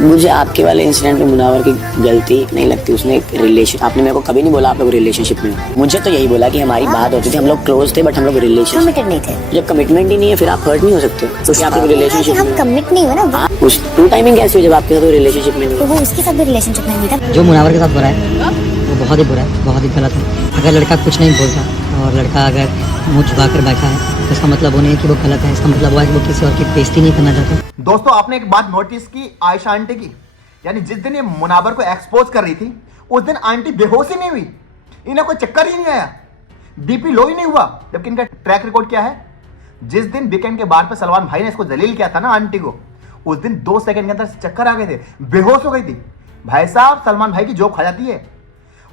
मुझे आपके वाले इंसिडेंट में मुनावर की गलती नहीं लगती। उसने एक रिलेशन, आपने मेरे को कभी नहीं बोला आप लोग रिलेशनशिप में हो। मुझे तो यही बोला कि हमारी बात होती थी, हम लोग क्लोज थे, बट हम लोग रिलेशन कमिटेड नहीं थे। जब कमिटमेंट ही नहीं है फिर आप हर्ट नहीं हो सकते, क्योंकि आप लोग रिलेशनशिप हम कमिट नहीं हुए ना। उस टू टाइमिंग कैसे हुई जब आपके साथ रिलेशनशिप में नहीं? तो वो उसके साथ भी रिलेशनशिप में नहीं था। जो मुनावर के साथ बुरा है वो बहुत ही बुरा है, बहुत ही गलत है। अगर लड़का कुछ नहीं बोलता और लड़का अगर मुंह झुका कर बैठा है तो इसका मतलब वो नहीं है कि वो गलत है, इसका मतलब वो है कि वो किसी और की बेइज्जती नहीं करना चाहता। दोस्तों, आपने एक बात नोटिस की आयशा आंटी की, यानी जिस दिन ये मुनावर को एक्सपोज कर रही थी उस दिन आंटी बेहोश ही नहीं हुई, इन्हें कोई चक्कर ही नहीं आया, बीपी लो ही नहीं हुआ। जबकि इनका ट्रैक रिकॉर्ड क्या है, जिस दिन वीकेंड के बार पे सलमान भाई ने इसको जलील किया था ना आंटी को, उस दिन 2 सेकंड के अंदर चक्कर आ गए थे, बेहोश हो गई थी। भाई साहब, सलमान भाई की जोक खा जाती है।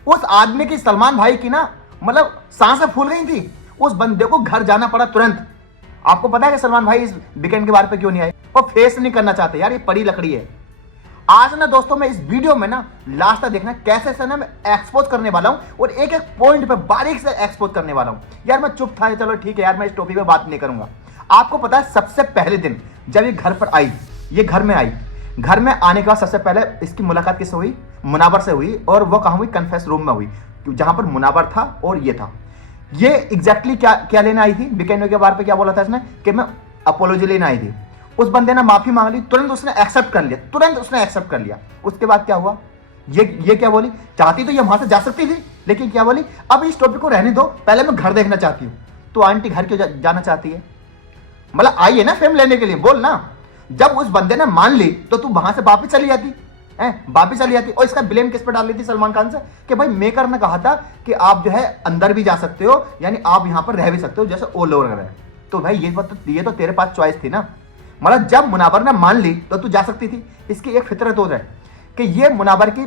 उस आदमी की, सलमान भाई की ना, मतलब सांसें फूल गई थी। उस बंदे को घर जाना पड़ा तुरंत। आपको पता है कि सलमान भाई इस वीकेंड के बार पे क्यों नहीं आए? वो फेस नहीं करना चाहते यार, ये पड़ी लकड़ी है। आज ना दोस्तों, मैं इस वीडियो में ना लास्ट तक देखना कैसे से ना मैं एक्सपोज करने वाला हूं, और एक एक पॉइंट पे बारीक से एक्सपोज करने वाला हूं। यार मैं चुप था, चलो ठीक है यार, मैं इस टॉपिक पे बात नहीं करूंगा। आपको पता है, सबसे पहले दिन जब ये घर पर आई, ये घर में आई, घर में आने के बाद सबसे पहले इसकी मुलाकात किससे हुई? मुनावर से हुई। और वो कहां हुई? कन्फेस रूम में हुई, जहां पर मुनावर था और ये था। ये एग्जैक्टली क्या लेने आई थी? वीकेंड के बार पे क्या बोला था इसने कि मैं अपोलॉजी लेने आई थी। उस बंदे ने माफी मांग ली, तुरंत उसने एक्सेप्ट कर लिया, तुरंत उसने एक्सेप्ट कर लिया। उसके बाद क्या हुआ? ये क्या बोली? चाहती तो ये वहां से जा सकती थी, लेकिन क्या बोली? अब इस टॉपिक को रहने दो, पहले मैं घर देखना चाहती हूँ। तो आंटी घर क्यों जाना चाहती है? मतलब आई है ना फेम लेने के लिए, बोल ना। जब उस बंदे ने मान ली तो तू वहां से वापिस चली जाती, वापिस चली जाती। और इसका ब्लेम किस पर डाल रही थी? सलमान खान से, कि भाई मेकर ने कहा था कि आप जो है अंदर भी जा सकते हो, यानी आप यहां पर रह भी सकते हो, जैसे ओ लोग रह। तो भाई ये तो तेरे पास चॉइस थी ना। मतलब जब मुनावर ने मान ली तो तू जा सकती थी। इसकी एक फितरत हो जाए कि ये मुनावर की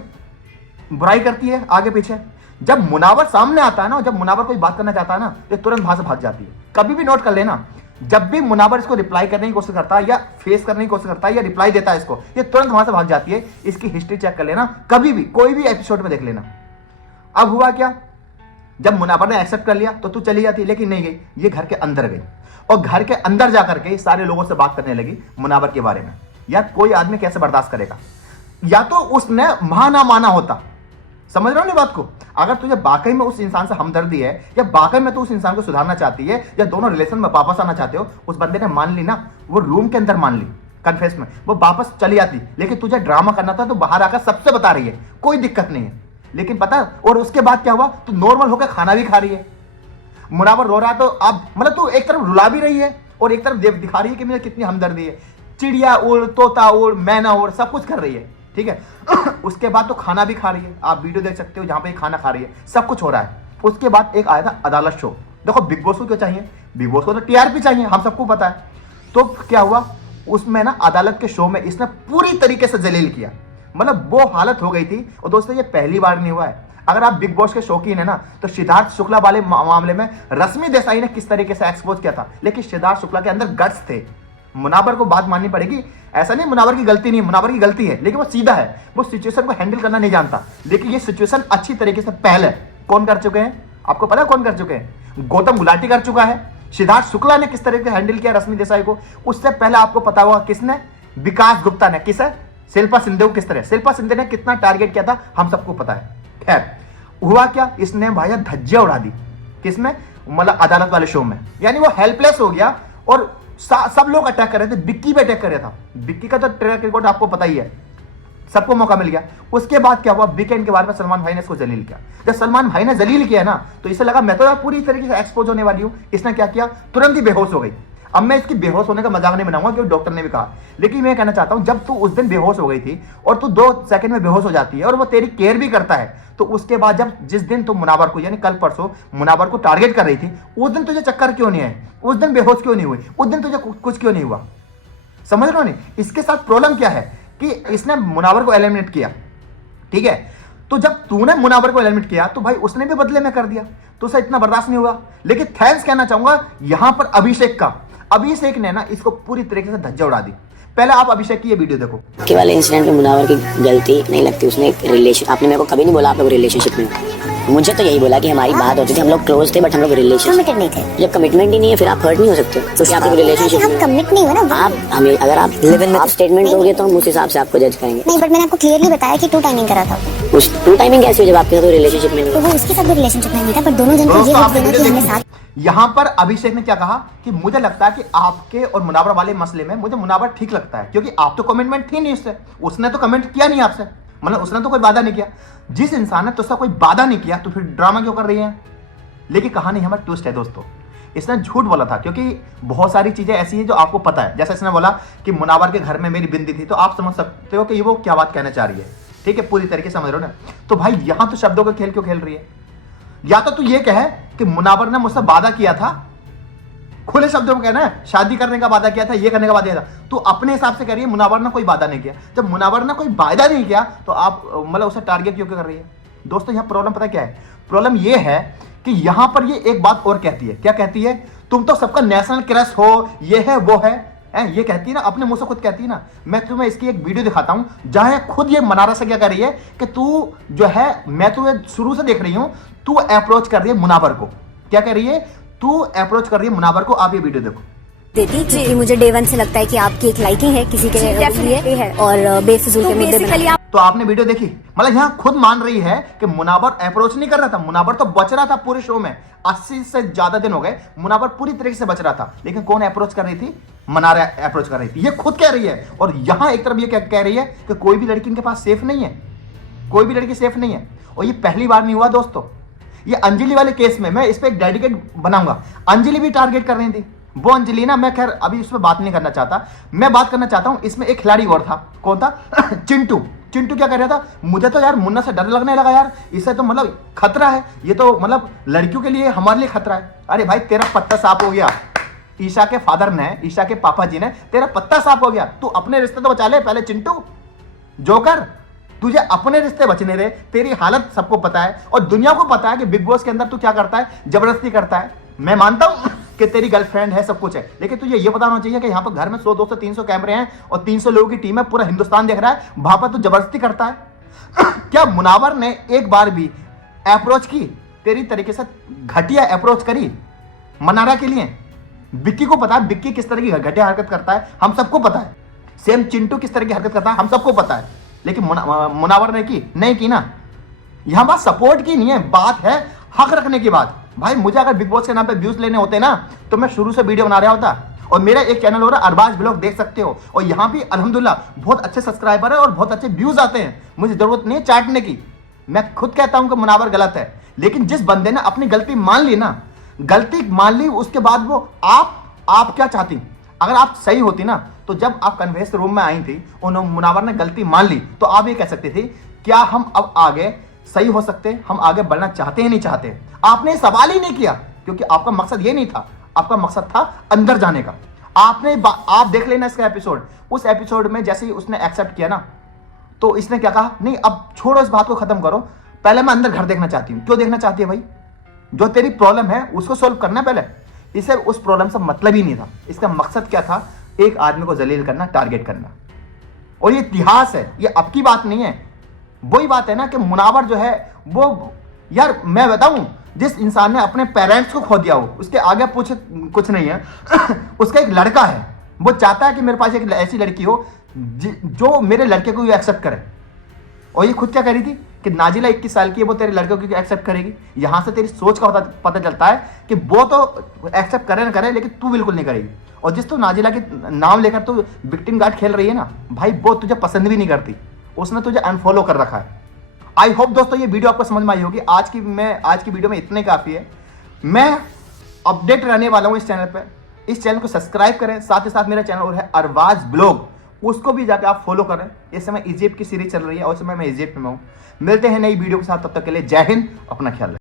बुराई करती है आगे पीछे। जब मुनावर सामने आता है ना, जब मुनावर कोई बात करना चाहता है ना, तो तुरंत वहां से भाग जाती है। कभी भी नोट कर लेना, जब भी मुनावर इसको रिप्लाई करने की कोशिश करता है या फेस करने की कोशिश करता है या रिप्लाई देता है इसको, ये तुरंत वहां से भाग जाती है। इसकी हिस्ट्री चेक कर लेना, कभी भी कोई भी एपिसोड में देख लेना। अब हुआ क्या? जब मुनावर ने एक्सेप्ट कर लिया तो तू चली जाती, लेकिन नहीं गई, ये घर के अंदर गई और घर के अंदर जाकर के सारे लोगों से बात करने लगी मुनावर के बारे में। यार कोई आदमी कैसे बर्दाश्त करेगा? या तो उसने ना माना होता, समझ रहे हो ना बात को? अगर तुझे वाकई में उस इंसान से हमदर्दी है, या वाकई में तू उस इंसान को सुधारना चाहती है, या दोनों रिलेशन में वापस आना चाहते हो, उस बंदे ने मान ली ना, वो रूम के अंदर मान ली, कन्फेस में, वो वापस चली जाती। लेकिन तुझे ड्रामा करना था तो बाहर आकर सबसे बता रही है, कोई दिक्कत नहीं है। लेकिन पता, और उसके बाद क्या हुआ? तू नॉर्मल होकर खाना भी खा रही है। मुनावर रो रहा है तो अब मतलब तू एक तरफ रुला भी रही है और एक तरफ दिखा रही है कि मुझे कितनी हमदर्दी है। चिड़िया उड़, तोता उड़, मैना उड़, सब कुछ कर रही है, ठीक है। उसके बाद तो खाना भी खा रही है, आप वीडियो देख सकते हो जहां पे खाना खा रही है, सब कुछ हो रहा है। उसके बाद एक आया था अदालत शो। देखो बिग बॉस को क्यों चाहिए? बिग बॉस को तो टीआरपी चाहिए, हम सबको पता है। तो क्या हुआ उसमें ना, अदालत के शो में इसने पूरी तरीके से जलील किया, मतलब वो हालत हो गई थी। और दोस्तों, ये पहली बार नहीं हुआ है। अगर आप बिग बॉस के शौकीन है ना, तो सिद्धार्थ शुक्ला वाले मामले में रश्मि देसाई ने किस तरीके से एक्सपोज किया था, लेकिन सिद्धार्थ शुक्ला के अंदर गट्स थे। मुनावर को बात माननी पड़ेगी, ऐसा नहीं मुनावर की गलती नहीं, मुनावर की गलती है, लेकिन वो सीधा है, वो सिचुएशन को हैंडल करना नहीं जानता। लेकिन ये सिचुएशन अच्छी तरीके से पहले कौन कर चुके हैं? आपको पता है कौन कर चुके हैं? गौतम गुलाटी कर चुका है। सिद्धार्थ शुक्ला ने किस तरीके से हैंडल किया रश्मि देसाई को, उससे पहले आपको पता होगा किसने? विकास गुप्ता ने। किस है? शिल्पा शिंदे को। किस तरह शिल्पा शिंदे ने कितना टारगेट किया था हम सबको पता है। खैर हुआ क्या, इसने भाई धज्जियां उड़ा दी। किसमें? मतलब अदालत वाले शो में। यानी वो हेल्पलेस हो गया और सब लोग अटैक कर रहे थे, बिक्की भी अटैक कर रहा था। बिक्की का तो ट्रैक रिकॉर्ड आपको पता ही है, सबको मौका मिल गया। उसके बाद क्या हुआ? वीकेंड के बारे में सलमान भाई ने इसको जलील किया। जब सलमान भाई ने जलील किया ना, तो इसे लगा मैं तो पूरी तरीके से एक्सपोज होने वाली हूं। इसने क्या किया? तुरंत ही बेहोश हो गई। अब मैं इसकी बेहोश होने का मजाक नहीं बनाऊंगा, क्योंकि डॉक्टर ने भी कहा, लेकिन मैं कहना चाहता हूं, जब तू उस दिन बेहोश हो गई थी और तू 2 सेकंड में बेहोश हो जाती है और वो तेरी केयर भी करता है, तो उसके बाद जब जिस दिन तू मुनावर को, यानी कल परसों मुनावर को टारगेट कर रही थी, उस दिन तुझे चक्कर क्यों नहीं है? उस दिन बेहोश क्यों नहीं हुई? उस दिन तुझे कुछ क्यों नहीं हुआ? समझ रहे हो नहीं? इसके साथ प्रॉब्लम क्या है कि इसने मुनावर को एलिमिनेट किया, ठीक है। तो जब तूने मुनावर को एलिमिनेट किया तो भाई उसने भी बदले में कर दिया, तो उसे इतना बर्दाश्त नहीं हुआ। लेकिन थैंक्स कहना चाहूंगा यहां पर अभिषेक का। अभिषेक ने ना इसको पूरी तरीके से धज्जा उड़ा दी। पहले आप अभिषेक की ये वीडियो देखो। के वाले इंसिडेंट में मुनावर की गलती नहीं लगती, उसने एक रिलेशन, आपने मेरे को कभी नहीं बोला आप लोग रिलेशनशिप में हो। मुझे तो यही बोला कि हमारी बात होती थी, हम लोग क्लोज थे, बट हम लोग रिलेशन कमिटेड नहीं थे। जब कमिटमेंट ही नहीं है फिर आप हर्ट नहीं हो सकते, क्योंकि आप लोग रिलेशनशिप हम में कमिट नहीं हुए ना। आप हमें अगर आप लिव इन आप स्टेटमेंट दोगे तो हम उस हिसाब से आपको जज करेंगे। नहीं, बट मैंने आपको क्लियरली बताया कि टू टाइमिंग करा था। उस टू टाइमिंग कैसे हुई जब आपके साथ रिलेशनशिप में नहीं तो वो उसके साथ भी रिलेशनशिप में नहीं था, पर दोनों जन को ये दोस्तों, वक्त आप देना वीडियो कि हमें देखिए। साथ। यहाँ पर अभिषेक ने क्या कहा कि मुझे लगता है कि आपके और मुनावर वाले मसले में मुझे मुनावर ठीक लगता है, क्योंकि आप तो कमिटमेंट थी नहीं उससे, उसने तो कमेंट किया नहीं आपसे, मतलब उसने तो कोई वादा नहीं किया। जिस इंसान ने तुझसे कोई वादा नहीं किया तो फिर ड्रामा क्यों कर रही है। लेकिन कहानी हमारा ट्विस्ट है दोस्तों, इसने झूठ बोला था, क्योंकि बहुत सारी चीजें ऐसी हैं जो आपको पता है। जैसे इसने बोला कि मुनावर के घर में मेरी बिंदी थी, तो आप समझ सकते हो कि वो क्या बात कहना चाह रही है। ठीक है, पूरी तरीके से समझ रहे हो ना। तो भाई यहां तो शब्दों का खेल क्यों खेल रही है। या तो तू ये कहे कि मुनावर ने मुझसे वादा किया था, खुले शब्दों में कहना है, शादी करने का वादा किया था, ये करने का वादा किया था, तो अपने हिसाब से कह रही है मुनावर ने कोई वादा नहीं किया। जब मुनावर ने कोई वादा नहीं किया तो आप मतलब उसे टारगेट क्यों कर रही है। दोस्तों यहाँ प्रॉब्लम पता क्या है, प्रॉब्लम ये है कि यहां पर ये एक बात और कहती है। क्या कहती है, तुम तो सबका नेशनल क्रश हो, ये है वो है, ये कहती है ना, अपने मुंह से खुद कहती है ना। मैं तुम्हें इसकी एक वीडियो दिखाता हूं जहां खुद ये मनारा से क्या कर रही है कि तू जो है, मैं तुम्हें शुरू से देख रही हूं, तू अप्रोच कर रही है मुनावर को। क्या कर रही है, तू अप्रोच कर रही है मुनावर को। आप ये वीडियो देखो। देती क्योंकि मुझे डे वन से लगता है कि आपकी एक लाइकिंग है किसी के लिए है और बेफिजूल के मुद्दे बना। तो आपने वीडियो देखी, मतलब यहाँ खुद मान रही है कि मुनावर अप्रोच नहीं कर रहा था, मुनावर तो बच रहा था पूरे शो में। 80 से ज्यादा दिन हो गए मुनावर पूरी तरीके से बच रहा था, लेकिन कौन अप्रोच कर रही थी, मनारा अप्रोच कर रही थी। ये खुद कह रही है। और यहाँ एक तरफ ये क्या कह रही है कि कोई भी लड़की इनके पास सेफ नहीं है, कोई भी लड़की सेफ नहीं है। और ये पहली बार नहीं हुआ दोस्तों, ये अंजलि वाले केस में मैं इस पर एक डेडिकेट बनाऊंगा। अंजलि भी टारगेट कर रही थी, वो अंजलि ना, मैं खैर अभी इस पर बात नहीं करना चाहता। मैं बात करना चाहता हूं, इसमें एक खिलाड़ी और था। कौन था? चिंटू। चिंटू क्या कर रहा था, मुझे तो यार मुन्ना से डर लगने लगा यार, इससे तो मतलब खतरा है, ये तो मतलब लड़कियों के लिए, हमारे लिए खतरा है। अरे भाई तेरा पत्ता साफ हो गया, ईशा के फादर ने, ईशा के पापा जी ने, तेरा पत्ता साफ हो गया। तू अपने रिश्ते तो बचा ले पहले चिंटू, जोकर। तुझे अपने रिश्ते बचने रहे, तेरी हालत सबको पता है और दुनिया को पता है कि बिग बॉस के अंदर तू क्या करता है, जबरदस्ती करता है। मैं मानता हूं कि तेरी गर्लफ्रेंड है, सब कुछ है, लेकिन तुझे ये पता होना चाहिए कि यहाँ पर घर में 100, 200, 300 कैमरे हैं और 300 लोगों की टीम है, पूरा हिंदुस्तान देख रहा है, वहां पर तू जबरदस्ती करता है। क्या मुनावर ने एक बार भी अप्रोच की, तेरी तरीके से घटिया अप्रोच करी मनारा के लिए? बिक्की को पता है बिक्की किस तरह की घटिया हरकत करता है, हम सबको पता है। सेम चिंटू किस तरह की हरकत करता है, हम सबको पता है। लेकिन मुनावर ने की नहीं की ना। यहां बात सपोर्ट की नहीं है, बात है हक रखने की बात। भाई मुझे अगर बिग बॉस के नाम पे व्यूज लेने होते ना तो मैं शुरू से वीडियो बना रहा होता। और मेरा एक चैनल हो रहा है अरबाज ब्लॉग, देख सकते हो, और यहाँ भी अल्हम्दुलिल्लाह बहुत अच्छे सब्सक्राइबर है और बहुत अच्छे व्यूज आते हैं। मुझे जरूरत नहीं है चाटने की। मैं खुद कहता हूं कि मुनावर गलत है, लेकिन जिस बंदे ने अपनी गलती मान ली ना, गलती मान ली, उसके बाद वो आप क्या चाहती? अगर आप सही होती ना, तो जब आप कन्वेंस रूम में आई थी, उन्होंने मुनावर ने गलती मान ली, तो आप ये कह सकती थी क्या हम अब आगे सही हो सकते, हम आगे बढ़ना चाहते हैं नहीं चाहते। आपने सवाल ही नहीं किया, क्योंकि आपका मकसद ये नहीं था, आपका मकसद था अंदर जाने का। आप देख लेना इसका एपिसोड, उस एपिसोड में जैसे ही उसने एक्सेप्ट किया ना, तो इसने क्या कहा, नहीं अब छोड़ो इस बात को, खत्म करो, पहले मैं अंदर घर देखना चाहती हूँ। क्यों देखना चाहती है भाई? जो तेरी प्रॉब्लम है उसको सोल्व करना पहले। इसे उस प्रॉब्लम से मतलब ही नहीं था। इसका मकसद क्या था, एक आदमी को जलील करना, टारगेट करना। और ये इतिहास है, ये अब की बात नहीं है। वही बात है ना कि मुनावर जो है वो, यार मैं बताऊं, जिस इंसान ने अपने पेरेंट्स को खो दिया हो, उसके आगे पूछे कुछ नहीं है। उसका एक लड़का है, वो चाहता है कि मेरे पास एक ऐसी लड़की हो जो मेरे लड़के को एक्सेप्ट करे। और ये खुद क्या कह रही थी कि नाजिला 21 साल की है, वो तेरे लड़के को एक्सेप्ट करेगी। यहां से तेरी सोच का पता चलता है कि वो तो एक्सेप्ट करे ना करे, लेकिन तू बिल्कुल नहीं करेगी। और जिस तू नाजिला के नाम लेकर तू विक्टिम कार्ड खेल रही है ना भाई, वो तुझे पसंद भी नहीं करती, उसने तुझे अनफॉलो कर रखा है। आई होप दोस्तों ये वीडियो आपको समझ में आई होगी। आज की वीडियो में इतने काफी है। मैं अपडेट रहने वाला हूं इस चैनल पे। इस चैनल को सब्सक्राइब करें, साथ ही साथ मेरा चैनल और है अरबाज ब्लॉग, उसको भी जाकर आप फॉलो करें। इस समय इजिप्ट की सीरीज चल रही है और इस समय मैं इजिप्ट में हूं। मिलते हैं नई वीडियो के साथ, तब तक के लिए जय हिंद, अपना ख्याल रखें।